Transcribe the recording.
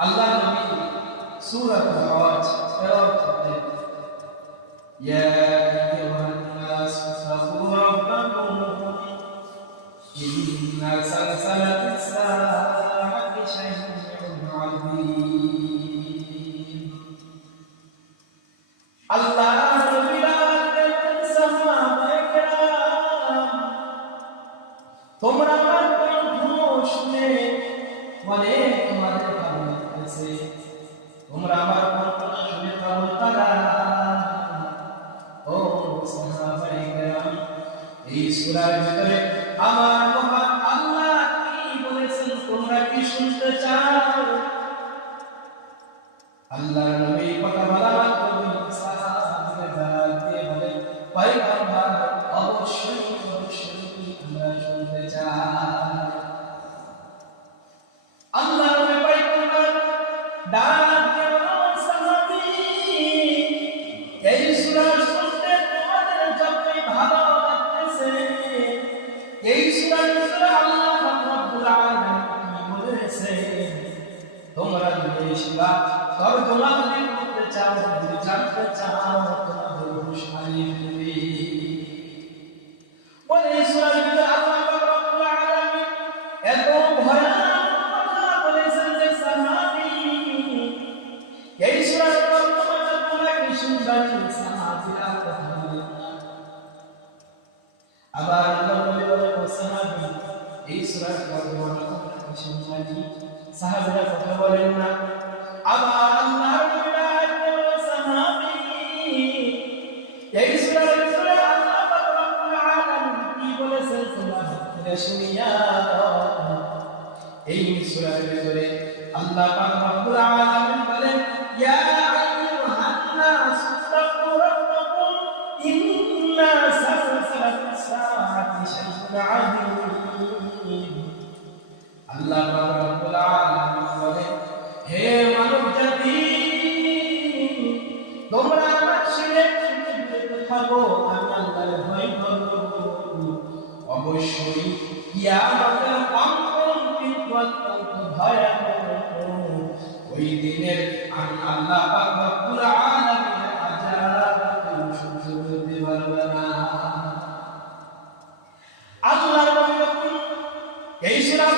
আল্লাহ নবী সূরা আল-হজ তেলাওয়াত করতেন, ইয়া আইয়ুহান নাস তাকু রাব্বাকুম ইন্না সালসালাতাস সাআতি শাইউন আযীম। আল্লাহ নবীরা বলতেন, সাহাবায়ে কেরাম, তোমরা আমার কণ্ঠ শুনে বলে তোমাদের ভালো লাগতেছে, তোমরা আমার কণ্ঠ শুনে ভালো তারা। ও সাহাবায়ে কেরাম, এই সূরার ভিতরে আমার মহান আল্লাহ কি বলেছেন তোমরা কি শুনতে চাও? আল্লাহ নবী কথা বলা মাত্র সাহাবায়ে ডাকতে বলে, পয়গম্বর অবশ্যই অবশ্যই আমরা শুনতে চাই। আল্লাহ নবী পয়গম্বর ডাকতে বলে, সাহাবী, এই সূরা শুনতে তোমাদের যতই ভালো লাগতেছে, এই সূরার ভিতরে আল্লাহ রাব্বুল আলামিন বলেছে, তোমরা যদি শিবা তর্জমা যদি করতে চাও, যদি জানতে চাও, তোমাদের হুঁশ হারিয়ে ফেলবে। বলে এই সূরার ভিতরে আল্লাহ রাব্বুল আলামিন এত ভয়ানক কথা বলেছেন যে সাহাবী, এই সূরার তর্জমাটা তোমরা কি শুনবা? সাহাবীরা কথা বলেন না। আবার আল্লাহ নবী বলেন, ও সাহাবী, এই সূরার তর্জমাটা তোমরা কি শুনবা? সাহাবীরা কথা বলেন না। আবার আল্লাহ নবী বলেন, ও সাহাবী, এই সূরার ভিতরে আল্লাহ রাব্বুল আলামিন কি বলেছেন তোমরা শুনিয়া। এই সূরার ভিতরে আল্লাহ রাব্বুল আলামিন বলেন, ইয়া আইয়ুহান নাস তাকু রাব্বাকুম ইন্না সালসালাতাস সাআতি শাইউন আযীম। আল্লাহ রাব্বুল আলামিন বলেন, হে মানব জাতি, তোমরা আমার শিরে থাকো, আমি আল্লাহর ভয় করো। অবশ্যই কিয়ামতের অন্তর কিন্তু অত্যন্ত ভয়ানক। ওই দিনের আমি আল্লাহ পাক রব্বুল আলামিনের আযাব সহ্য করতে পারবো না। আল্লাহর এই সূরা